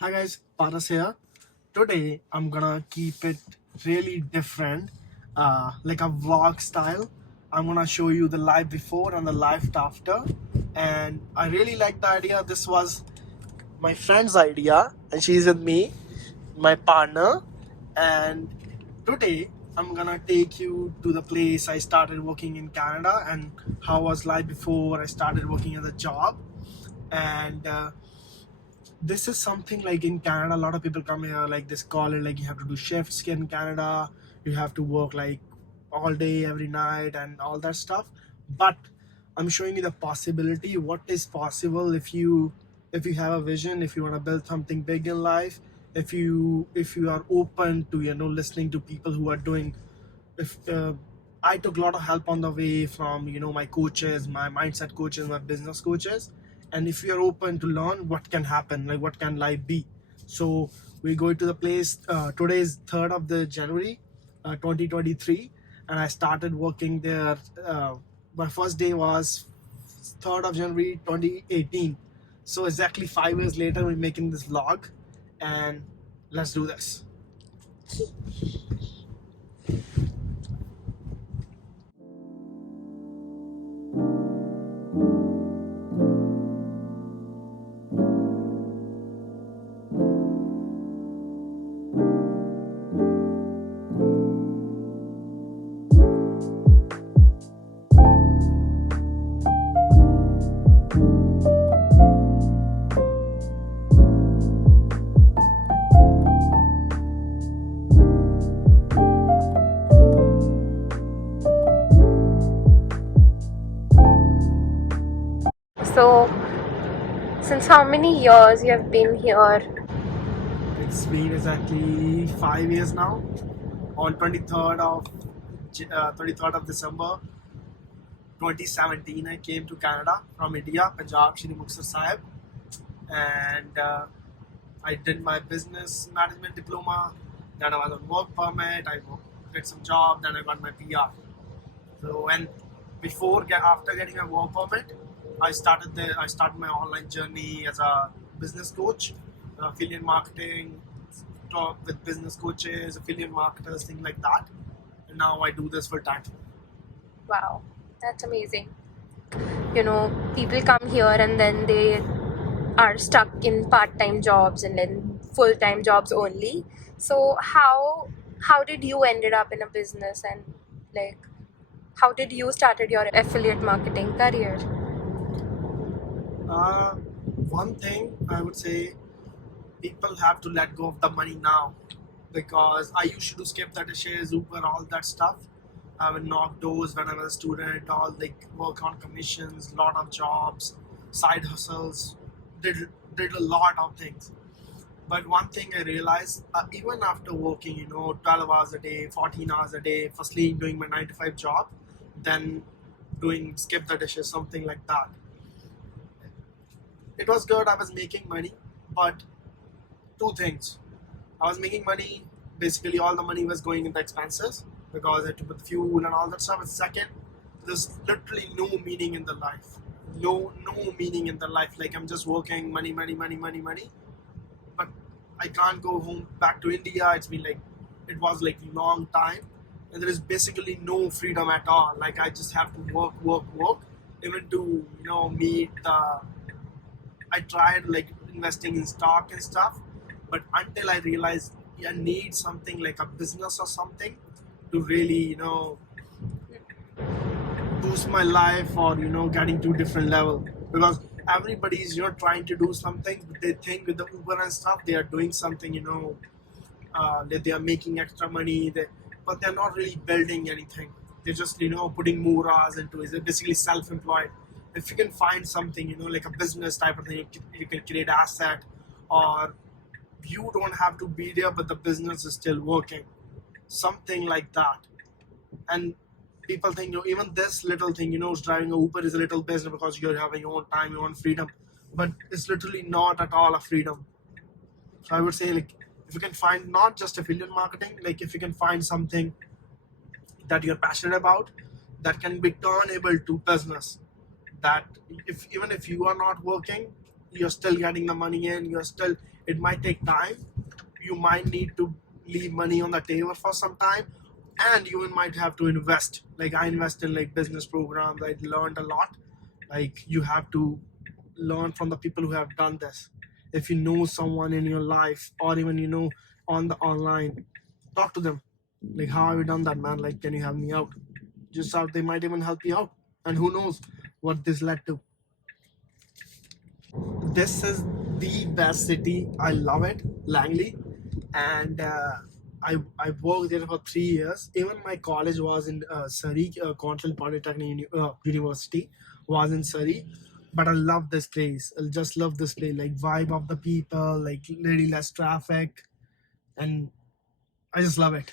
Hi guys, Paras here. Today I'm gonna keep it really different, like a vlog style. I'm gonna show you the life before and the life after. And I really like the idea. This was my friend's idea, and she's with me, my partner. And today I'm gonna take you to the place I started working in Canada and how was life before I started working at a job. And this is something like in Canada, a lot of people come here like this call it like you have to do shifts in Canada, you have to work like all day, every night, and all that stuff. But I'm showing you the possibility, what is possible if you have a vision, if you want to build something big in life, if you are open to listening to people who are doing if I took a lot of help on the way from my coaches, my mindset coaches, my business coaches, and if you're open to learn what can happen, like what can life be. So we go to the place. Today is 3rd of the January, 2023, and I started working there. My first day was 3rd of January 2018. So exactly 5 years later, we're making this vlog, and let's do this. So, since how many years you have been here? It's been exactly 5 years now. On 23rd of December 2017, I came to Canada from India, Punjab, Shri Muktsar Sahib, and I did my business management diploma. Then I was on work permit. I did some job. Then I got my PR. So after getting a work permit, I started my online journey as a business coach, affiliate marketing, talk with business coaches, affiliate marketers, things like that. And now I do this full time. Wow, that's amazing. People come here and then they are stuck in part-time jobs and then full-time jobs only. So how did you ended up in a business, and like how did you started your affiliate marketing career? Uh, One thing I would say, people have to let go of the money now, because I used to skip the dishes, Uber, all that stuff. I would knock doors when I was a student, all like work on commissions, lot of jobs, side hustles, did did a lot of things. But one thing I realized, even after working, 12 hours a day, 14 hours a day, firstly doing my 9 to 5 job, then doing skip the dishes, something like that. It was good. I was making money, but two things. I was making money. Basically, all the money was going in the expenses because I had to put fuel and all that stuff. And second, there's literally no meaning in the life. No meaning in the life. Like I'm just working, money, money, money, money, money. But I can't go home back to India. It was like long time, and there is basically no freedom at all. Like I just have to work, work, work, even to meet the. I tried like investing in stock and stuff, but until I realized I need something like a business or something to really boost my life, or getting to a different level, because everybody's trying to do something, but they think with the Uber and stuff they are doing something, that they are making extra money, but they're not really building anything. They're just putting more hours into it. They're basically self-employed. If you can find something like a business type of thing, you can create asset, or you don't have to be there but the business is still working, something like that. And people think even this little thing, driving a Uber is a little business because you're having your own time, your own freedom, but it's literally not at all a freedom. So I would say, like, if you can find not just affiliate marketing, like if you can find something that you're passionate about, that can be turnable to business, that if even if you are not working, you're still getting the money in. You're still, it might take time. You might need to leave money on the table for some time, and you might have to invest. Like I invest in like business programs. I learned a lot. Like you have to learn from the people who have done this. If you know someone in your life, or even on the online, talk to them. Like, how have you done that, man? Like, can you help me out? Just out, they might even help you out. And who knows what this led to. This is the best city. I love it, Langley. And I worked there for 3 years. Even my college was in Surrey. Continental Polytechnic University was in Surrey. But I love this place. I just love this place. Like vibe of the people, like really less traffic, and I just love it.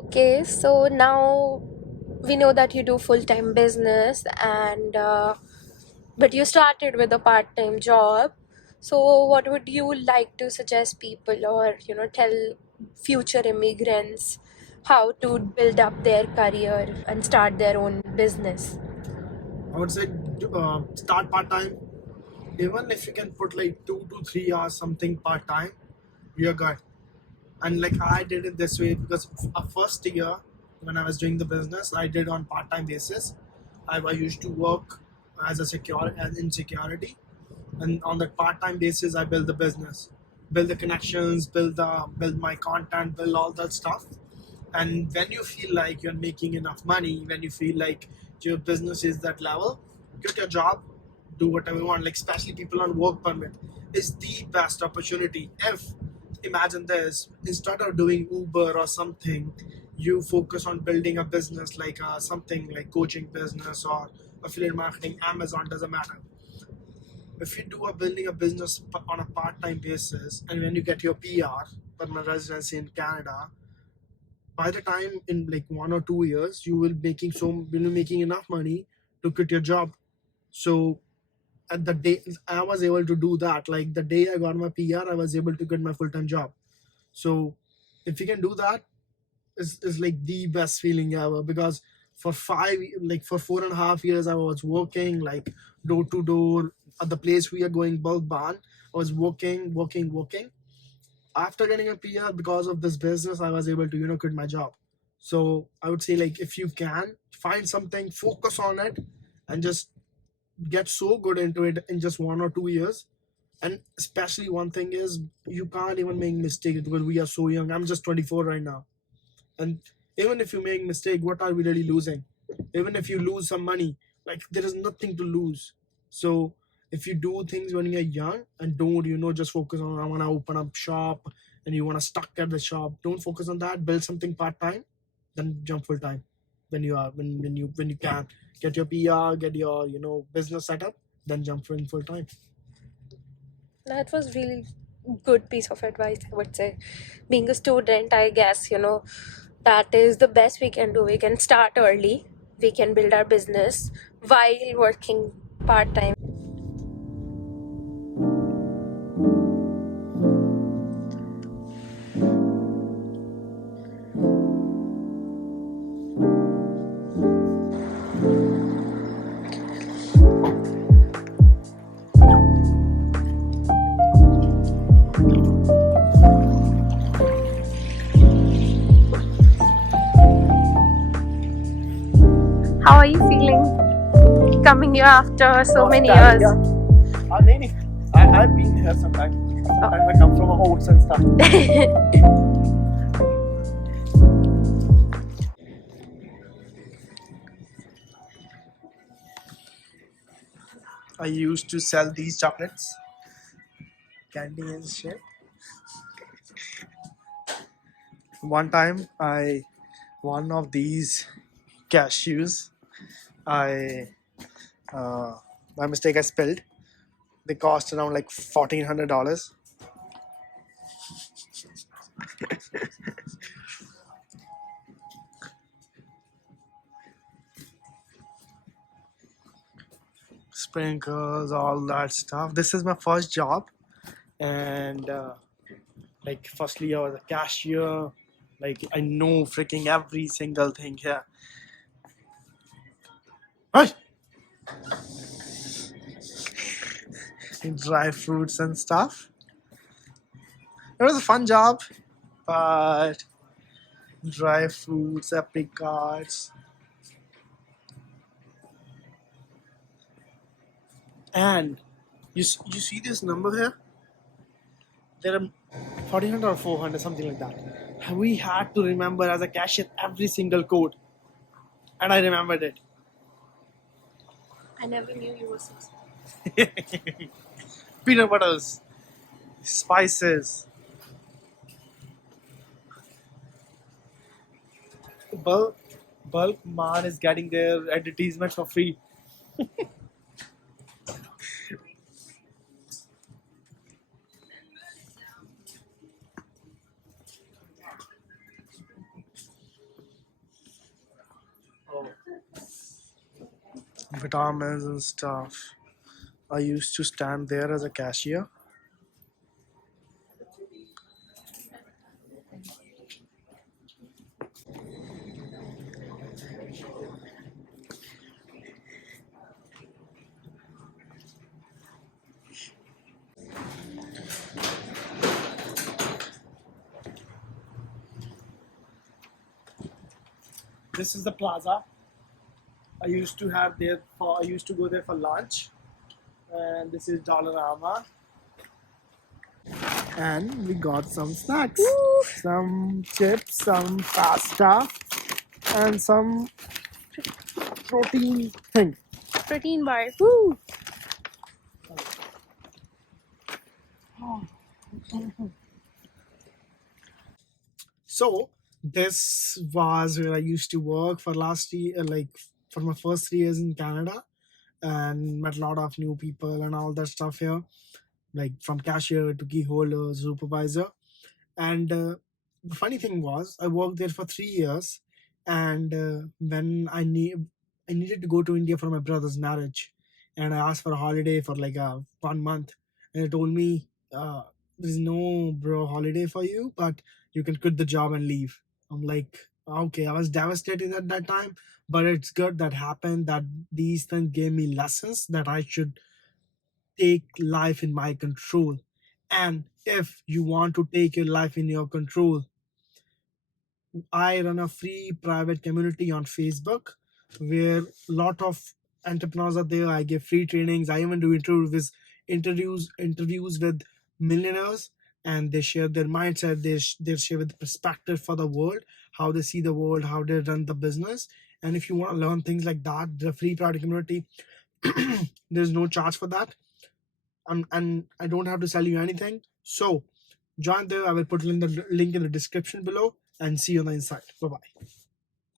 Okay, so now we know that you do full-time business and but you started with a part-time job. So what would you like to suggest people, or tell future immigrants how to build up their career and start their own business? I would say start part time. Even if you can put like 2 to 3 hours something part time, you're good. And like I did it this way because a first year when I was doing the business, I did on part time basis. I used to work as a as in security, and on that part time basis, I build the business, build the connections, build my content, build all that stuff. And when you feel like you're making enough money, when you feel like your business is that level, quit your job, do whatever you want. Like especially people on work permit is the best opportunity. If imagine this, instead of doing Uber or something, you focus on building a business like something like coaching business or affiliate marketing, Amazon, doesn't matter. If you do a building a business on a part-time basis, and when you get your PR, permanent residency in Canada, by the time in like 1 or 2 years, you'll be making enough money to quit your job. So at the day I was able to do that, like the day I got my PR, I was able to get my full-time job. So if you can do that, is like the best feeling ever. Because for 4.5 years I was working like door to door at the place we are going, bulk barn. I was working. After getting a PR, because of this business, I was able to quit my job. So I would say, like, if you can find something, focus on it, and just get so good into it in just 1 or 2 years. And especially one thing is, you can't even make mistakes because we are so young. I'm just 24 right now. And even if you make mistake, what are we really losing? Even if you lose some money, like there is nothing to lose. So if you do things when you're young and don't just focus on, I want to open up shop, and you want to stuck at the shop, don't focus on that. Build something part-time, then jump full-time when you are when you can get your PR, get your business set up, then jump in full-time. That was really good piece of advice, I would say. Being a student, I guess, that is the best we can do. We can start early, we can build our business while working part time. How are you feeling coming here after so many years? नहीं, I've been here sometimes. Sometimes I come from a oats and stuff. I used to sell these chocolates, candy and shit. One time, one of these cashews, I by mistake I spilled. They cost around like $1,400. Sprinkles, all that stuff. This is my first job, and like firstly I was a cashier, Like I know freaking every single thing here. Hey! Dry fruits and stuff. It was a fun job, but dry fruits, apricots, and you see this number here? There are 1400 or 400, something like that. We had to remember as a cashier every single code, and I remembered it. I never knew you were so smart. Peanut butters, spices, bulk, bulk man is getting their advertisement for free. Vitamins and stuff. I used to stand there as a cashier. This is the plaza. I used to go there for lunch. And this is Dollarama. And we got some snacks. Woo! Some chips, some pasta, and some protein thing. Protein bar. Woo! So this was where I used to work for last year, like for my first 3 years in Canada, and met a lot of new people and all that stuff here, like from cashier to key holder, supervisor. And the funny thing was, I worked there for 3 years, and when I needed to go to India for my brother's marriage, and I asked for a holiday for like 1 month, and they told me, "There's no bro holiday for you, but you can quit the job and leave." I'm like, okay, I was devastated at that time, but it's good that happened. That these things gave me lessons that I should take life in my control. And if you want to take your life in your control, I run a free private community on Facebook where a lot of entrepreneurs are there. I give free trainings. I even do interviews with millionaires, and they share their mindset. They share with perspective for the world, how they see the world, how they run the business. And if you want to learn things like that, the free private community, there's no charge for that. And I don't have to sell you anything. So join there. I will put in the link in the description below, and see you on the inside. Bye bye.